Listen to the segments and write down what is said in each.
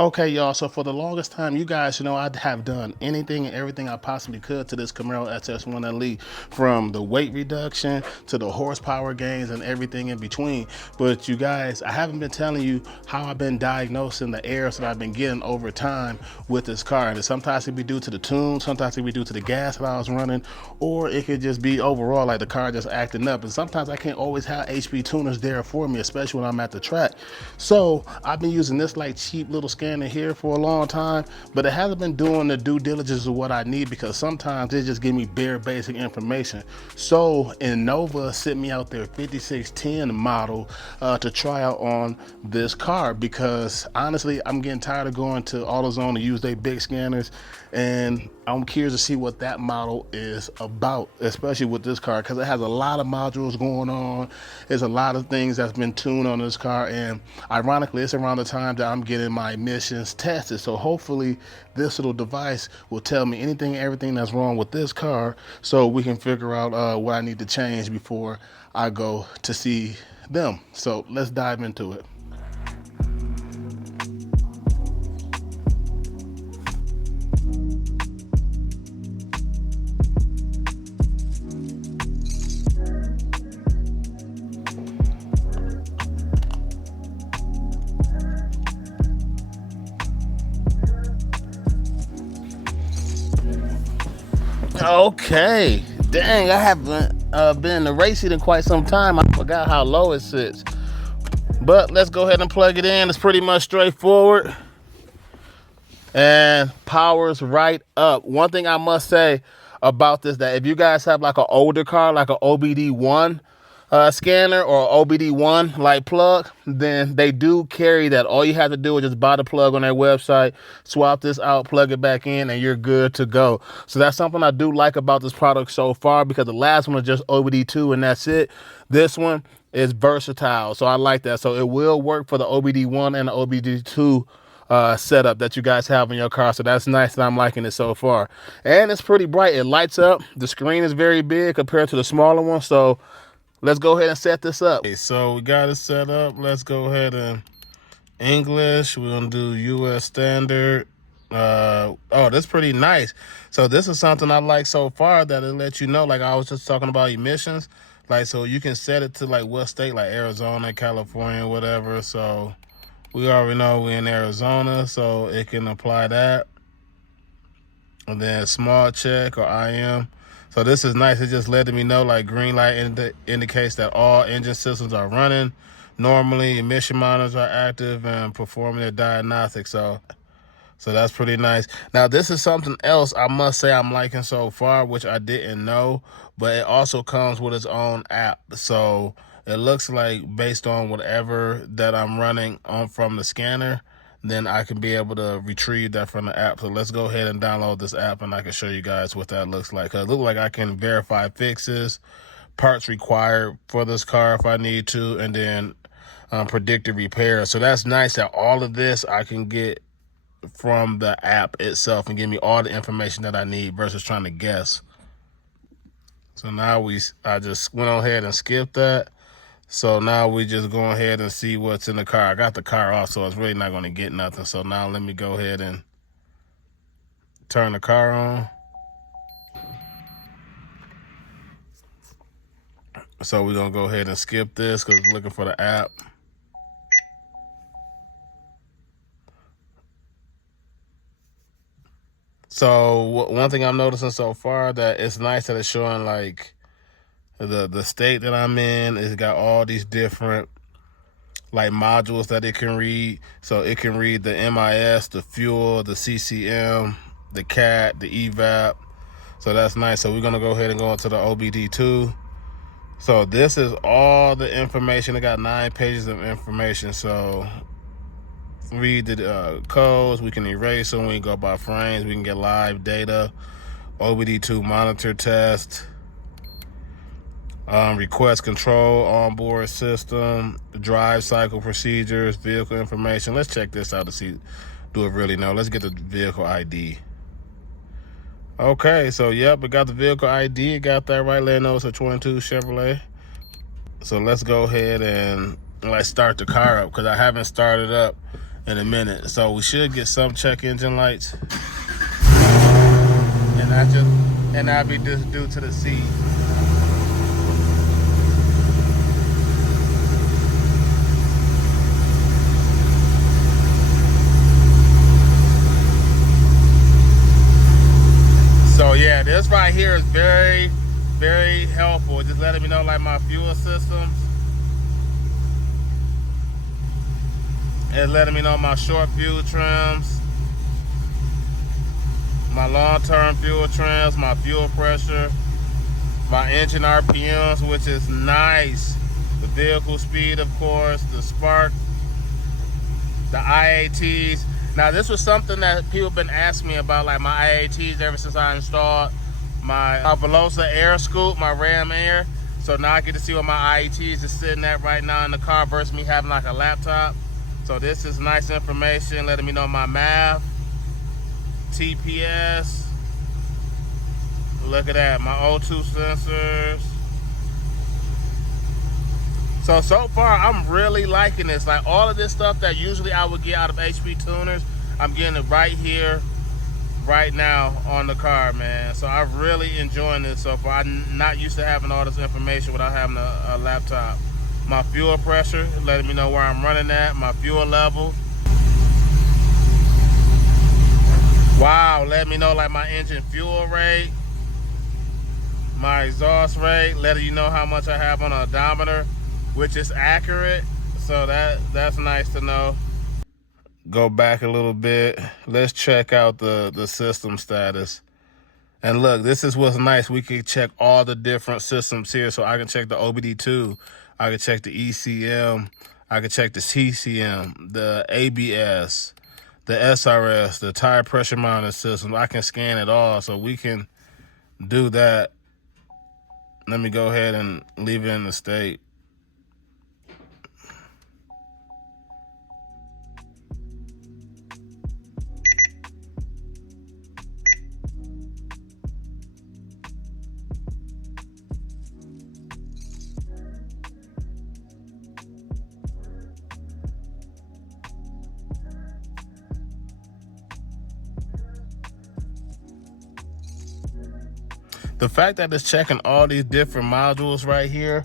Okay, y'all, so for the longest time, you guys know I have done anything and everything I possibly could to this Camaro SS1 Elite, from the weight reduction to the horsepower gains and everything in between. But you guys, I haven't been telling you how I've been diagnosing the errors that I've been getting over time with this car. And sometimes it be due to the tune, sometimes it be due to the gas that I was running, or it could just be overall like the car just acting up. And sometimes I can't always have HP tuners there for me, especially when I'm at the track. So I've been using this like cheap little scanner here for a long time, but it hasn't been doing the due diligence of what I need, because sometimes it just give me bare basic information. So INNOVA sent me out their 5610 model to try out on this car, because honestly I'm getting tired of going to AutoZone to use their big scanners, and I'm curious to see what that model is about, especially with this car, because it has a lot of modules going on. There's a lot of things that's been tuned on this car, and ironically it's around the time that I'm getting my emissions tested. So hopefully this little device will tell me anything and everything that's wrong with this car, so we can figure out what I need to change before I go to see them. So let's dive into it. Okay, dang, I haven't been in the race seat in quite some time. I forgot how low it sits. But let's go ahead and plug it in. It's pretty much straightforward and powers right up. One thing I must say about this, that if you guys have like an older car, like an OBD1 scanner or OBD1 like plug, then they do carry that. All you have to do is just buy the plug on their website, swap this out, plug it back in, and you're good to go. So that's something I do like about this product so far, because the last one was just OBD2 and that's it. This one is versatile, so I like that. So it will work for the OBD1 and the OBD2 setup that you guys have in your car. So that's nice, and I'm liking it so far. And it's pretty bright. It lights up. The screen is very big compared to the smaller one. So let's go ahead and set this up. Okay, so we got it set up. Let's go ahead and English. We're gonna do US standard. Oh, that's pretty nice. So this is something I like so far, that it lets you know, like I was just talking about emissions, like, so you can set it to like what state, like Arizona, California, whatever. So we already know we're in Arizona, so it can apply that. And then small check or IM. So this is nice. It's just letting me know, like, green light indicates that all engine systems are running normally, emission monitors are active and performing their diagnostics. So that's pretty nice. Now this is something else I must say I'm liking so far, which I didn't know, but it also comes with its own app. So it looks like based on whatever that I'm running on from the scanner, then I can be able to retrieve that from the app. So let's go ahead and download this app, and I can show you guys what that looks like. Cause it looks like I can verify fixes, parts required for this car if I need to, and then predicted repair. So that's nice that all of this I can get from the app itself and give me all the information that I need versus trying to guess. So now I just went ahead and skipped that. So now we just go ahead and see what's in the car. I got the car off, so it's really not going to get nothing. So now let me go ahead and turn the car on. So we're going to go ahead and skip this because it's looking for the app. So one thing I'm noticing so far, that it's nice that it's showing like the state that I'm in. It's got all these different like modules that it can read. So it can read the MIS, the fuel, the CCM, the CAT, the evap. So that's nice. So we're gonna go ahead and go into the OBD2. So this is all the information. It got 9 pages of information. So read the codes. We can erase them. We can go by frames. We can get live data. OBD2 monitor test. Request control, onboard system, drive cycle procedures, vehicle information. Let's check this out to see, do it really know. Let's get the vehicle ID. Okay, so yep, it got the vehicle ID. It got that right. Letting know it's a 22 Chevrolet. So let's go ahead and let's start the car up, because I haven't started up in a minute. So we should get some check engine lights, and that'd be just due to the seat. So yeah, this right here is very, very helpful. Just letting me know like my fuel systems. It's letting me know my short fuel trims, my long-term fuel trims, my fuel pressure, my engine RPMs, which is nice. The vehicle speed, of course, the spark, the IATs. Now, this was something that people have been asking me about, like my IATs ever since I installed my Velosa Air Scoop, my Ram Air. So now I get to see what my IATs is sitting at right now in the car versus me having like a laptop. So this is nice information, letting me know my math, TPS. Look at that, my O2 sensors. So far, I'm really liking this. Like all of this stuff that usually I would get out of HP tuners, I'm getting it right here, right now on the car, man. So I'm really enjoying this so far. I'm not used to having all this information without having a laptop. My fuel pressure, letting me know where I'm running at, my fuel level. Wow, letting me know like my engine fuel rate, my exhaust rate, letting you know how much I have on an odometer, which is accurate. So that's nice to know. Go back a little bit. Let's check out the system status. And look, this is what's nice. We can check all the different systems here. So I can check the OBD2. I can check the ECM. I can check the CCM, the ABS, the SRS, the tire pressure monitor system. I can scan it all. So we can do that. Let me go ahead and leave it in the state. The fact that it's checking all these different modules right here,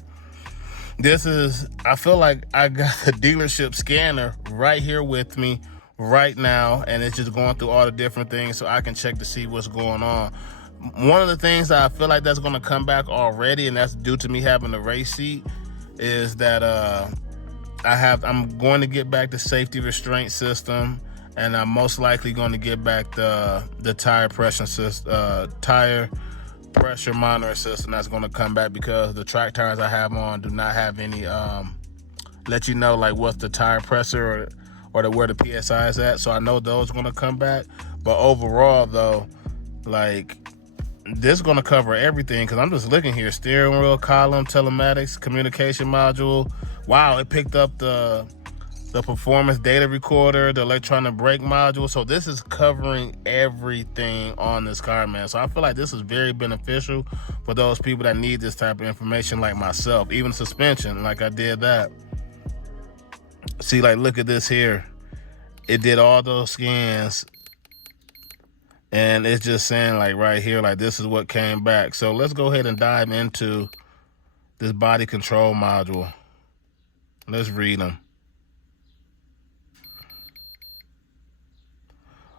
I feel like I got the dealership scanner right here with me right now, and it's just going through all the different things so I can check to see what's going on. One of the things that I feel like that's going to come back already, and that's due to me having the race seat, is that I'm going to get back the safety restraint system, and I'm most likely going to get back the tire pressure system, tire pressure monitor system. That's going to come back because the track tires I have on do not have any let you know like what's the tire pressure or where the PSI is at. So I know those are going to come back. But overall though, like this is going to cover everything, because I'm just looking here: steering wheel, column, telematics, communication module. Wow, it picked up the performance data recorder, the electronic brake module. So this is covering everything on this car, man. So I feel like this is very beneficial for those people that need this type of information like myself. Even suspension, like I did that. See, like look at this here. It did all those scans, and it's just saying like right here, like this is what came back. So let's go ahead and dive into this body control module. Let's read them.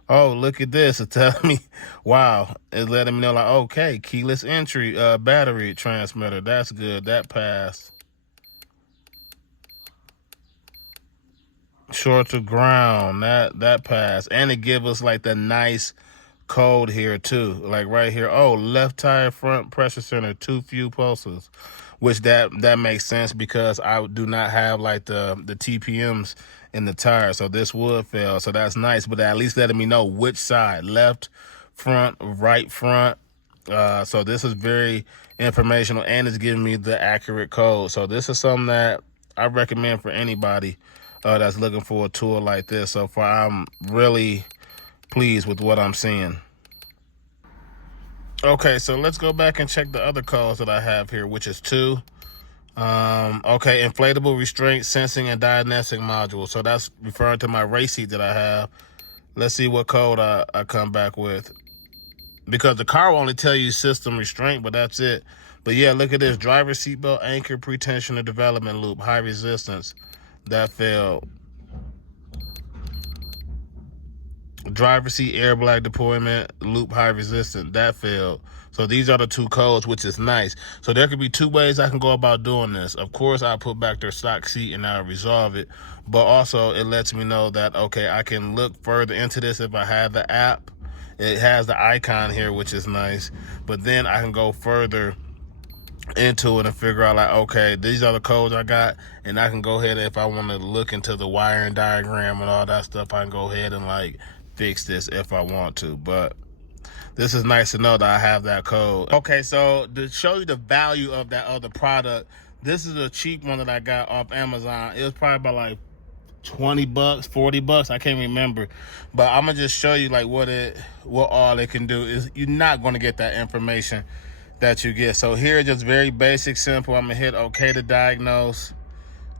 Oh, look at this. It's telling me, wow, it's letting me know like, okay, keyless entry, battery transmitter. That's good. That passed. Short to ground. That passed. And it gives us like the nice code here too. Like right here. Oh, left tire front pressure center, 2 few pulses. Which that makes sense because I do not have like the TPMs in the tire, so this would fail. So that's nice, but at least letting me know which side, left front, right front. So this is very informational, and it's giving me the accurate code. So this is something that I recommend for anybody that's looking for a tool like this. So far, I'm really pleased with what I'm seeing. Okay, so let's go back and check the other codes that I have here, which is 2. Okay, inflatable restraint sensing and diagnostic module. So that's referring to my race seat that I have. Let's see what code I come back with. Because the car will only tell you system restraint, but that's it. But yeah, look at this. Driver seatbelt anchor pretensioner development loop. High resistance. That failed. Driver seat airbag deployment loop high resistant. That failed. So these are the two codes, which is nice. So there could be two ways I can go about doing this. Of course, I'll put back their stock seat and I'll resolve it. But also, it lets me know that, okay, I can look further into this if I have the app. It has the icon here, which is nice. But then I can go further into it and figure out, like, okay, these are the codes I got, and I can go ahead, if I want to look into the wiring diagram and all that stuff, I can go ahead and like fix this if I want to. But this is nice to know that I have that code. Okay, so to show you the value of that other product, this is a cheap one that I got off Amazon. It was probably about like 20 bucks, 40 bucks, I can't remember. But I'm gonna just show you like what all it can do. Is you're not gonna get that information that you get. So here, just very basic, simple. I'm gonna hit OK to diagnose.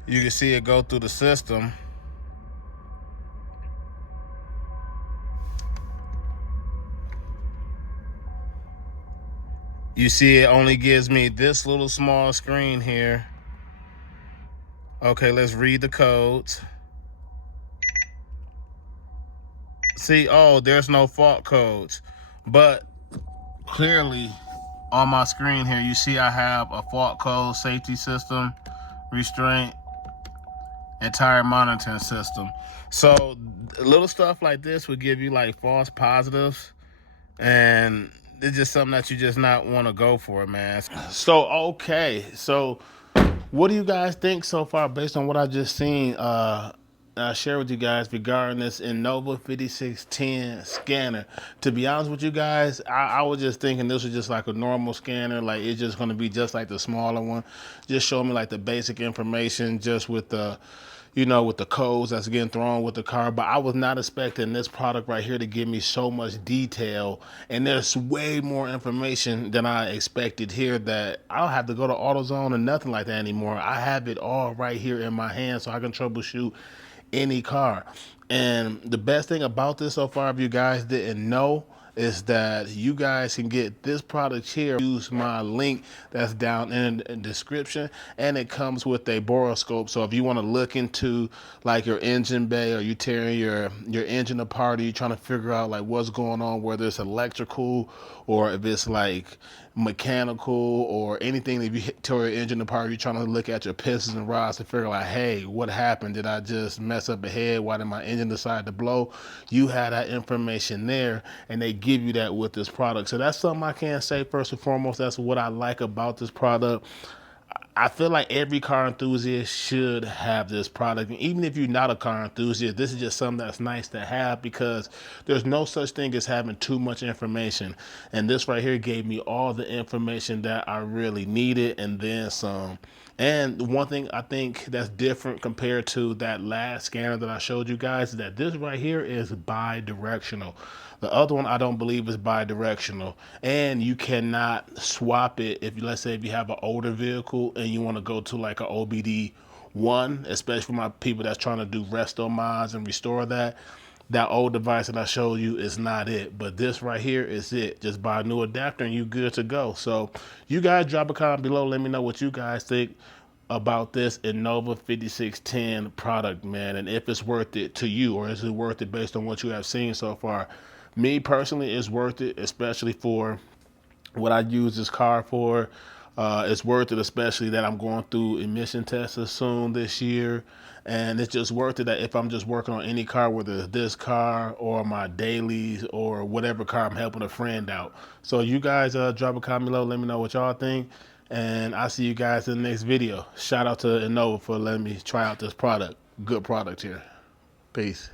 You can see it go through the system. You see it only gives me this little small screen here. Okay, let's read the codes. See, oh, there's no fault codes. But clearly on my screen here, you see I have a fault code, safety system, restraint, and tire monitoring system. So little stuff like this would give you like false positives, and it's just something that you just not want to go for, man. So okay, so what do you guys think so far based on what I just seen? I share with you guys regarding this INNOVA 5610 scanner. To be honest with you guys, I was just thinking this was just like a normal scanner, like it's just going to be just like the smaller one, just show me like the basic information, just with the, you know, with the codes that's getting thrown with the car. But I was not expecting this product right here to give me so much detail, and there's way more information than I expected here, that I don't have to go to AutoZone or nothing like that anymore. I have it all right here in my hand, so I can troubleshoot any car. And the best thing about this so far, if you guys didn't know, is that you guys can get this product here. Use my link that's down in the description, and it comes with a boroscope. So if you want to look into like your engine bay, or you tearing your engine apart, or you trying to figure out like what's going on, whether it's electrical or if it's like mechanical or anything, if you tear your engine apart, you're trying to look at your pistons and rods to figure out, hey, what happened? Did I just mess up a head? Why did my engine decide to blow? You have that information there, and they give you that with this product. So that's something I can say first and foremost. That's what I like about this product. I feel like every car enthusiast should have this product. And even if you're not a car enthusiast, this is just something that's nice to have, because there's no such thing as having too much information. And this right here gave me all the information that I really needed, and then some. And one thing I think that's different compared to that last scanner that I showed you guys is that this right here is bi-directional. The other one I don't believe is bi-directional, and you cannot swap it if, let's say, if you have an older vehicle and you want to go to like an OBD1, especially for my people that's trying to do resto mods and restore that. That old device that I showed you is not it, but this right here is it. Just buy a new adapter and you good to go. So you guys drop a comment below. Let me know what you guys think about this INNOVA 5610 product, man, and if it's worth it to you, or is it worth it based on what you have seen so far. Me personally, it's worth it, especially for what I use this car for. It's worth it, especially that I'm going through emission tests soon this year. And it's just worth it that if I'm just working on any car, whether it's this car or my dailies or whatever car I'm helping a friend out. So you guys drop a comment below. Let me know what y'all think. And I'll see you guys in the next video. Shout out to INNOVA for letting me try out this product. Good product here. Peace.